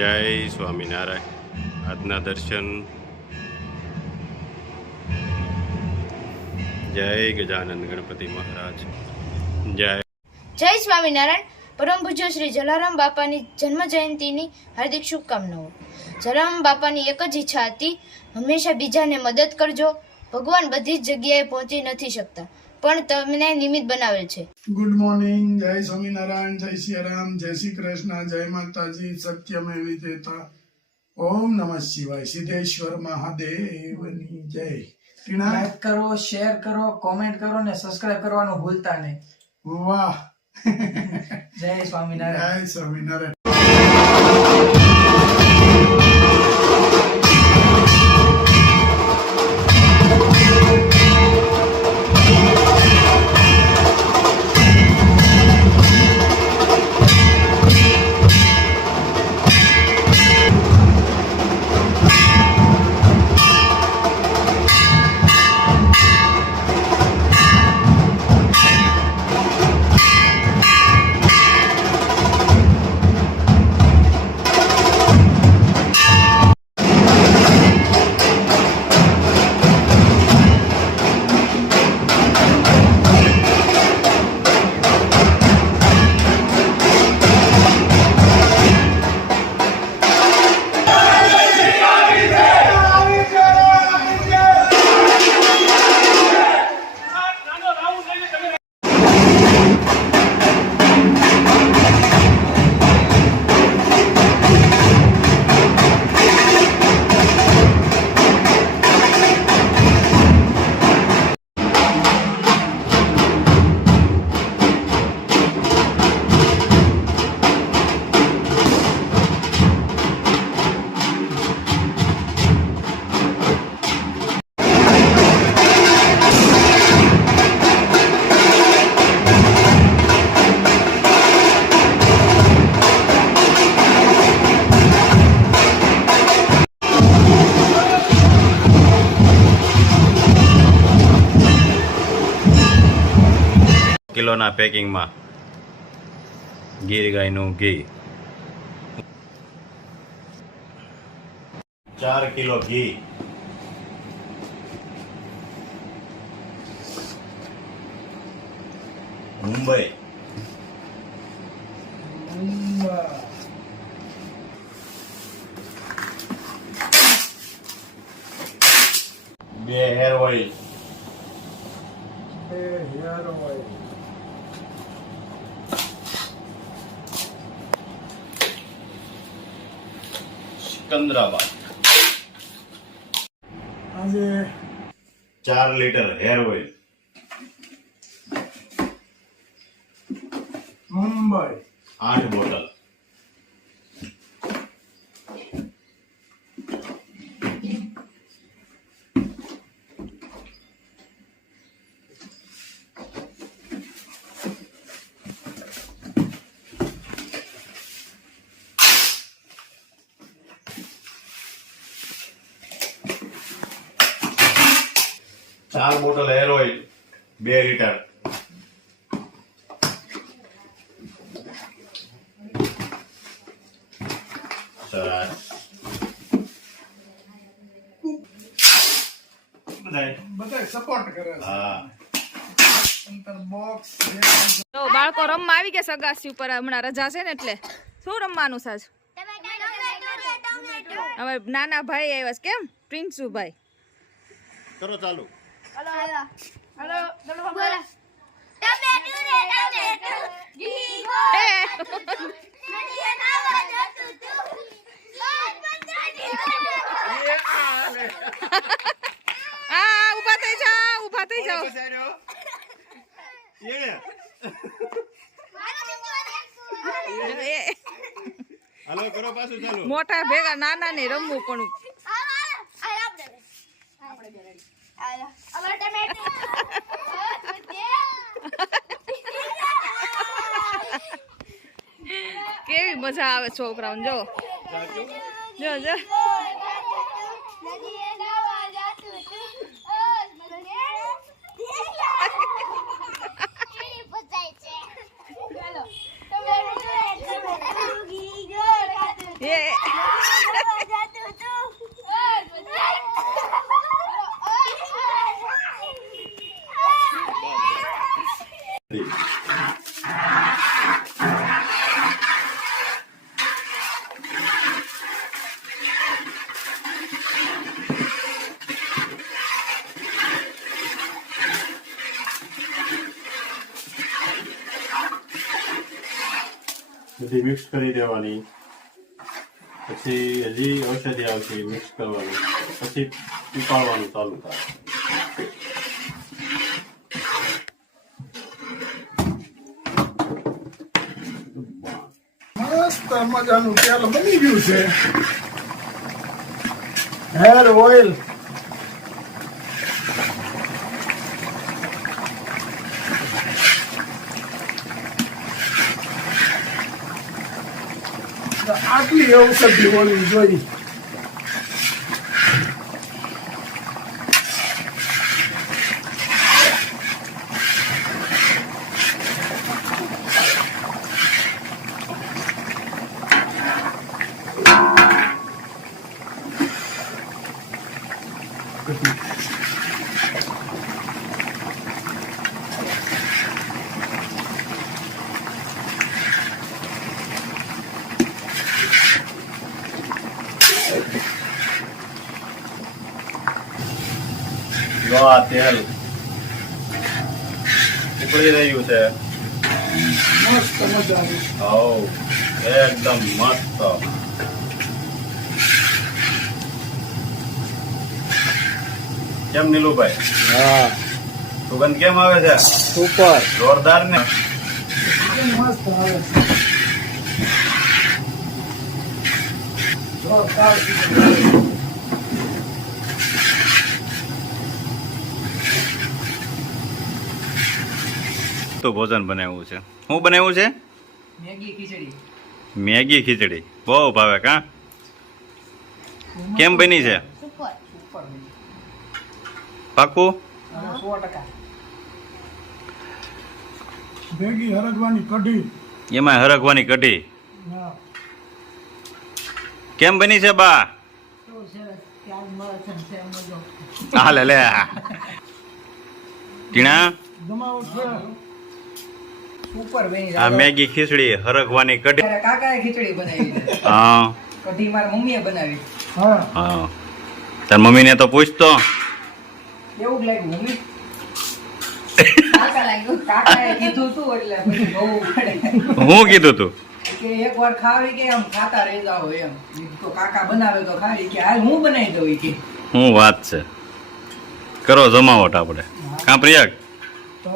જય સ્વામિનારાયણ. આજના દર્શન. જય ગજાનંદ ગણપતિ મહારાજ. જય સ્વામિનારાયણ. પરમ પૂજ્ય શ્રી જલારામ બાપાની જન્મ જયંતિની હાર્દિક શુભકામનાઓ. જલારામ બાપાની એક જ ઈચ્છા હતી, હંમેશા બીજાને મદદ કરજો. ભગવાન બધી જ જગ્યાએ પહોંચી નથી શકતા, પણ તમને નિમિત્ત બનાવેલ છે. Good morning. જય સ્વામિનારાયણ, જય સિયારામ, જય શ્રી કૃષ્ણ, જય માતાજી, સત્યમેવ જયતા. ઓમ નમઃ શિવાય. સિદ્ધેશ્વર મહાદેવની જય. લાઈક કરો, શેર કરો, કોમેન્ટ કરો ને સબસ્ક્રાઇબ કરવાનું ભૂલતા નહીં. વાહ. જય સ્વામિનારાયણ. જય સ્વામિનારાયણ. કિલોના પેકિંગમાં ગીર ગાયનું ઘી. 4 કિલો ઘી. મુંબઈ. બે હેર ઓઇલ. સિકંદરાબાદ. આજે 4 litre hair oil. Mumbai 8 bottle. ચાર બોટલ હેર ઓઇલ. 2 લીટર. સરસ. બધા સપોર્ટ કરે છે. હા. અંતર બોક્સ તો બાળકો રમવા આવી ગયા સગાસી ઉપર. હમણાં રજા છે ને એટલે શું રમવાનું સાજ? હવે નાના ભાઈ આવ્યા છે. કેમ પ્રિન્સુભાઈ? કરો ચાલુ. ઉભા થઈ જાઓ, ઉભા થઈ જાઓ. હાલો કરો પાછું ચાલુ. મોટા ભેગા નાના ને રમવું પણ. કેવી મજા આવે છોકરાઓને. જો જો જો એ બધી મિક્સ કરી દેવાની, પછી હજી ઔષધિ આવશે મિક્સ કરવાની, પછી ઉકાળવાનું ચાલુ થાય. મસ્ત મજાનું તેલ બની ગયું છે. હેર ઓઇલ આટલી ઔષધિ હોવી જોઈએ. જો આ તેલ ઉકળી રહ્યું છે. મસ્ત મજાનું. હાઉ એકદમ મસ્ત. કેમ નીલુભાઈ? હા સુગંધ કેમ આવે છે? સુપર. જોરદાર ને? મસ્ત આવે છે. જોરદાર. તો ભોજન બનાવ્યું છે. શું બનાવ્યું છે? મેગી ખીચડી. મેગી ખીચડી. બહુ ભાવે કા? કેમ બની છે? સુપર. સુપર બની. પાકું? અને 100%. ભેગી હરગવાની કઢી. એમાં હરગવાની કઢી. હા. કેમ બની છે બા? હાલે લે ટીણા. જમાવટ છે. સુપર બની. આ મેગી ખીચડી હરગવાની કઢી. મારા કાકાએ ખીચડી બનાવી છે. હા કઢી મારા મમ્મીએ બનાવી. હા. હા તાર મમ્મીને તો પૂછતો. કેવું લાગ્યું મમ્મી? કાકા લાગ્યું. કાકાએ કીધું તું એટલે પછી બહુ પડે હું કીધું તું? કે એકવાર ખાવી કે આમ ખાતા રહી જાવ એમ. તો કાકા બનાવે તો ખાવી કે હાલ હું બનાવી દઉં કે. શું વાત છે? કરો જમાવટ આપણે. કાં પ્રિયક? તો